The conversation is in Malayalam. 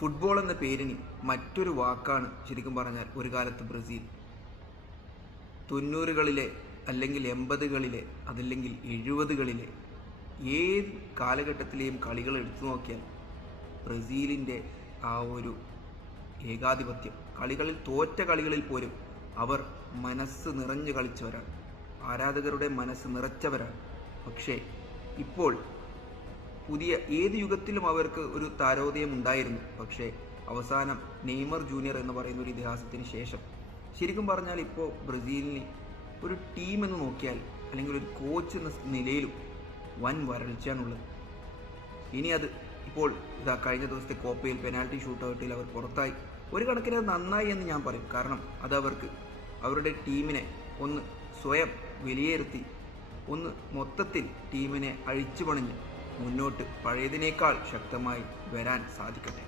ഫുട്ബോൾ എന്ന പേരിന് മറ്റൊരു വാക്കാണ് ശരിക്കും പറഞ്ഞാൽ ഒരു കാലത്ത് ബ്രസീൽ. 90കളിലെ അല്ലെങ്കിൽ 80കളിലെ അതല്ലെങ്കിൽ 70കളിലെ ഏത് കാലഘട്ടത്തിലെയും കളികൾ എടുത്തു നോക്കിയാൽ ബ്രസീലിൻ്റെ ആ ഒരു ഏകാധിപത്യം, കളികളിൽ തോറ്റ കളികളിൽ പോലും അവർ മനസ്സ് നിറഞ്ഞു കളിച്ചവരാണ്, ആരാധകരുടെ മനസ്സ് നിറച്ചവരാണ്. പക്ഷേ ഇപ്പോൾ പുതിയ ഏത് യുഗത്തിലും അവർക്ക് ഒരു താരോദയം ഉണ്ടായിരുന്നു. പക്ഷേ അവസാനം നെയ്മർ ജൂനിയർ എന്ന് പറയുന്ന ഒരു ഇതിഹാസത്തിന് ശേഷം ശരിക്കും പറഞ്ഞാൽ ഇപ്പോൾ ബ്രസീലിന് ഒരു ടീം എന്ന് നോക്കിയാൽ അല്ലെങ്കിൽ ഒരു കോച്ച് എന്ന നിലയിലും വൻ വരൾച്ചയാണുള്ളത്. ഇനി അത് ഇപ്പോൾ ഇതാ കഴിഞ്ഞ ദിവസത്തെ കോപ്പയിൽ പെനാൽറ്റി ഷൂട്ടൗട്ടിൽ അവർ പുറത്തായി. ഒരു കണക്കിന് അത് നന്നായി എന്ന് ഞാൻ പറയും. കാരണം അത് അവർക്ക് അവരുടെ ടീമിനെ ഒന്ന് സ്വയം വിലയിരുത്തി ഒന്ന് മൊത്തത്തിൽ ടീമിനെ അഴിച്ചു പണിഞ്ഞ് മുന്നോട്ട് പഴയതിനേക്കാൾ ശക്തമായി വരാൻ സാധിക്കട്ടെ.